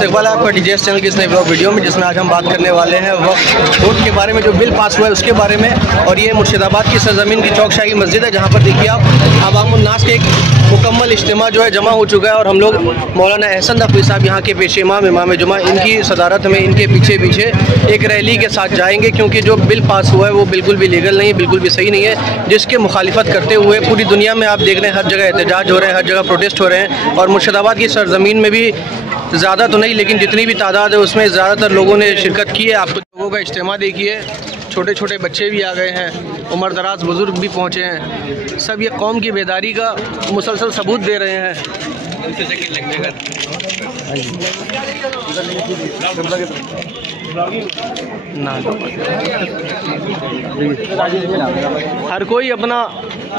इस्तकबाल है आपका डीजेएस चैनल की इस नई ब्लॉग वीडियो में, जिसमें आज हम बात करने वाले हैं वक्फ बोर्ड के बारे में, जो बिल पास हुआ है उसके बारे में। और ये मुर्शिदाबाद की सरजमीन की चौकशाही मस्जिद है, जहाँ पर देखिए आप अवामुन्नास के एक मुकम्मल इज्तिमा जो है जमा हो चुका है। और हम लोग मौलाना एहसन नकवी साहब यहाँ के पेश इमाम जुमा, इनकी सदारत में इनके पीछे पीछे एक रैली के साथ जाएंगे, क्योंकि जो बिल पास हुआ है वो बिल्कुल भी लीगल नहीं है, बिल्कुल भी सही नहीं है, जिसके मुखालिफत करते हुए पूरी दुनिया में आप देख रहे हैं हर जगह एहतजाज हो रहे हैं, हर जगह प्रोटेस्ट हो रहे हैं। और मुर्शिदाबाद की सरजमीन में भी ज़्यादा तो नहीं, लेकिन जितनी भी तादाद है उसमें ज़्यादातर लोगों ने शिरकत की है। आपको लोगों का इज्तिमा देखिए, छोटे छोटे बच्चे भी आ गए हैं, उम्र दराज बुज़ुर्ग भी पहुँचे हैं। सब ये कौम की बेदारी का मुसलसल सबूत दे रहे हैं। हर कोई अपना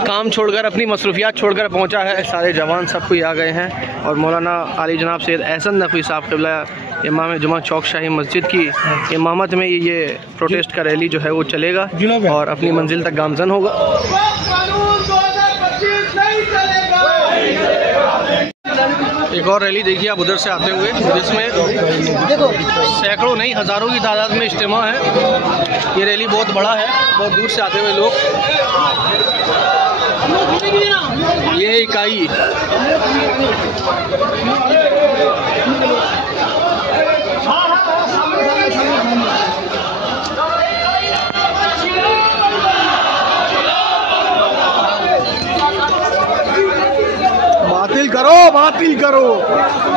काम छोड़कर, अपनी मसरूफियात छोड़कर पहुंचा है। सारे जवान सब कोई आ गए हैं। और मौलाना आली जनाब सैयद एहसन नकवी साहब क़िबला इमाम जुमा चौकशाही मस्जिद की इमामत में ये प्रोटेस्ट का रैली जो है वो चलेगा और अपनी मंजिल तक गामज़न होगा। एक और रैली देखिए आप उधर से आते हुए, जिसमें सैकड़ों नहीं हज़ारों की तादाद में इज्तिमा है। ये रैली बहुत बड़ा है, बहुत दूर से आते हुए लोग। ये इकाई बातिल करो।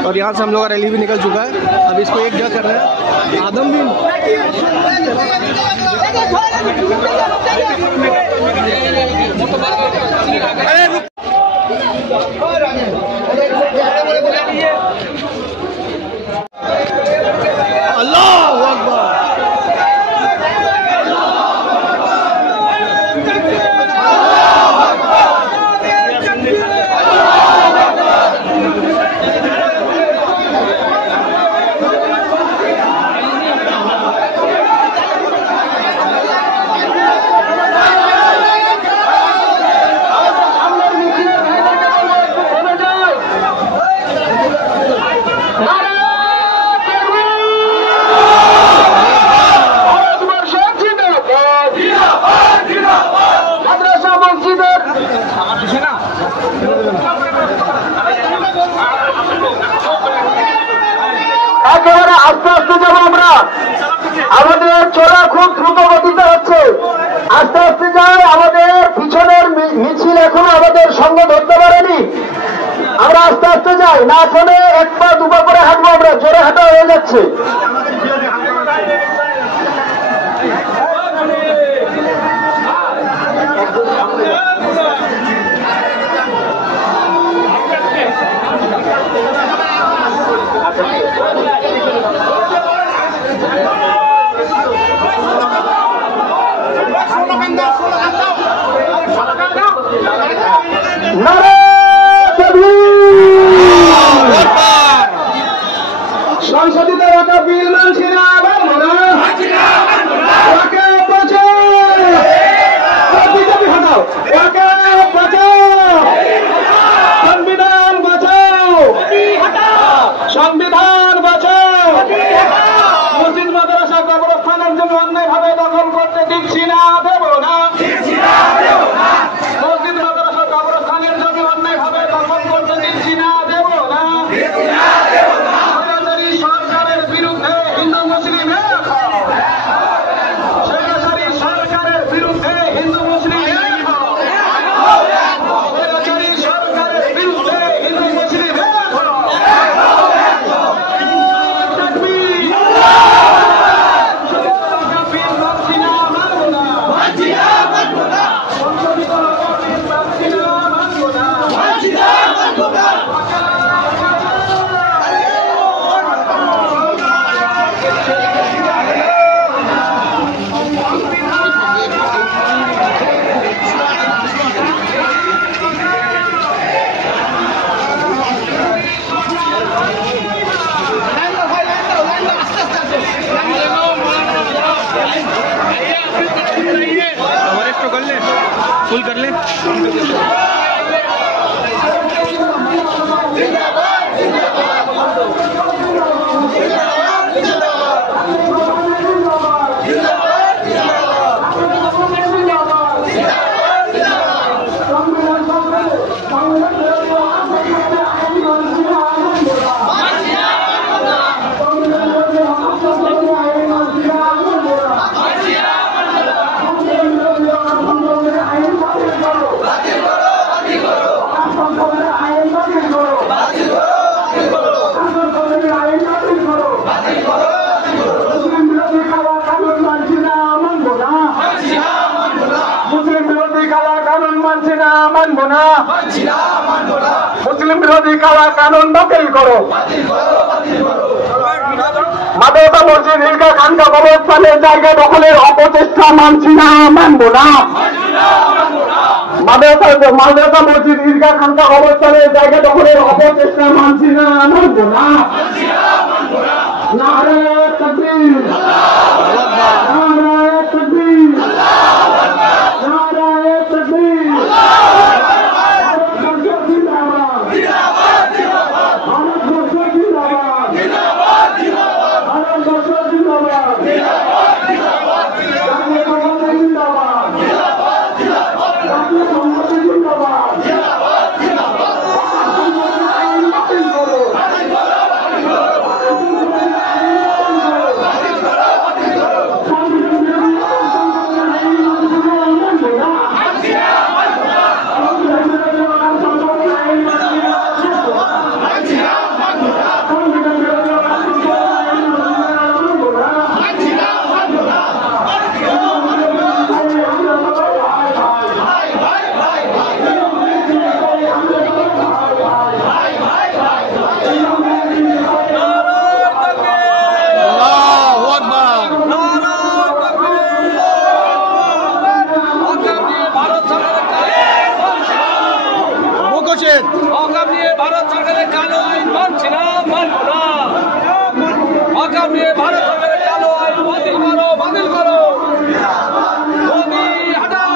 और यहाँ से हम लोग का रैली भी निकल चुका है। अब इसको एक जगह कर रहे हैं आदम भी। अल्लाहू अकबर। একেবারে আস্তে আস্তে যাবো আমরা, আমাদের চলা খুব দ্রুত গতিতে হচ্ছে। আস্তে আস্তে যাই, আমাদের পিছনের মিছিল এখনো আমাদের সঙ্গে ধরতে পারেনি। আমরা আস্তে আস্তে যাই, না চলে এক পা দুপা করে হাঁটবো, আমরা জোরে হাঁটা হয়ে যাচ্ছে। সংশোধিত একটা বিল মানছি না, বিজেপি হটাও, সংবিধান বাঁচাও, সংবিধান বাঁচাও। মসজিদ মাদ্রাসা কবরস্থানের জন্য অন্যায়ভাবে দখল করতে দিচ্ছি না, দেব না। মসজিদ মাদ্রাসা কবরস্থানের জন্য অন্যায়ভাবে দখল করতে দিচ্ছি না, দেব না। সরকারের বিরুদ্ধে হিন্দু মুসলিম সরকারের বিরুদ্ধে হিন্দু মুসলিম সরকারের বিরুদ্ধে হিন্দু মুসলিম फुल कर ले। মানব না, মুসলিম বিরোধী কালা কানুন বাতিল করো, মাদ্রাসা মসজিদ ঈদগাহ খানকা কবরস্থানের জায়গা দখলের অপচেষ্টা মানছি না, মানব না, মাদ্রাসা মসজিদ ঈদগাহ খানকা কবরস্থানের জায়গা দখলের অপচেষ্টা মানছি না, মানব না। নারে তাকবীর, নারে তাকবীর, নারে তাকবীর, ভারত সরকারের কালো আইন মানছি না, মানব না। হকাম নিয়ে ভারত সরকারের কালো আইন বাতিল করো, বাতিল করো। মোদি হটাও।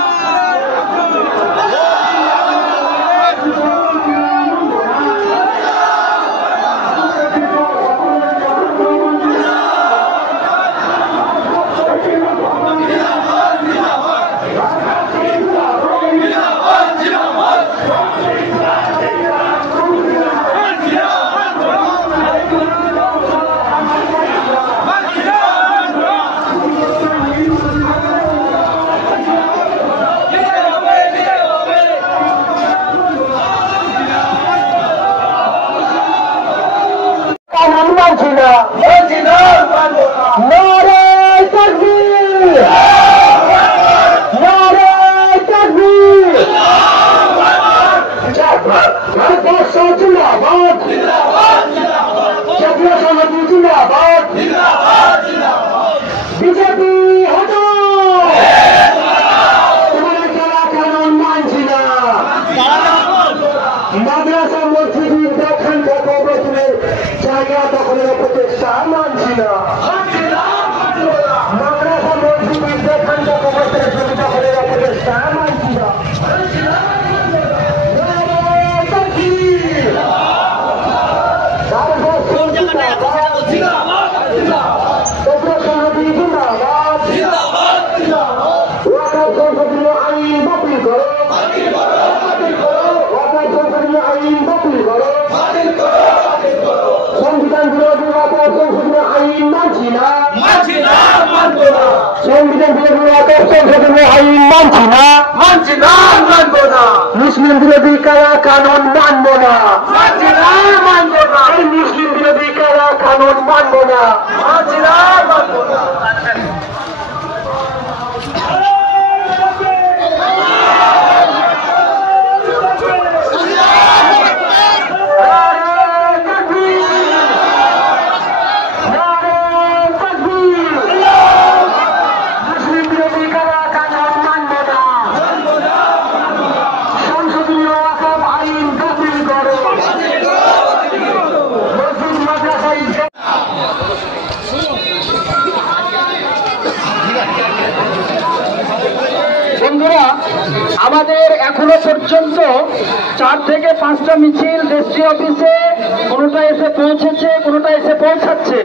বিজেপি মাদ্রাসা মসজিদ ঈদগাহ খানকা কবরস্থানের জায়গা দখলের প্রচেষ্টা মানছি না, মাদ্রাসা মসজিদ ঈদগাহ খানকা কবরস্থানের জমি দখলের প্রচেষ্টা মানছি না। আইন বাতিল করো, সংবিধান বিরোধী সংশোধনের আইন মানছি না, সংবিধান বিরোধী সংশোধনের আইন মানছি না, মানব না, মুসলিম বিরোধী কারা কানুন মানব না, এই মুসলিম বিরোধী কারা কানুন মানব না, মানব না। বন্ধুরা, আমাদের এখনো পর্যন্ত 4 থেকে 5টা মিছিল রেজিস্ট্রি অফিসে, কোনোটা এসে পৌঁছেছে, কোনোটা এসে পৌঁছাচ্ছে।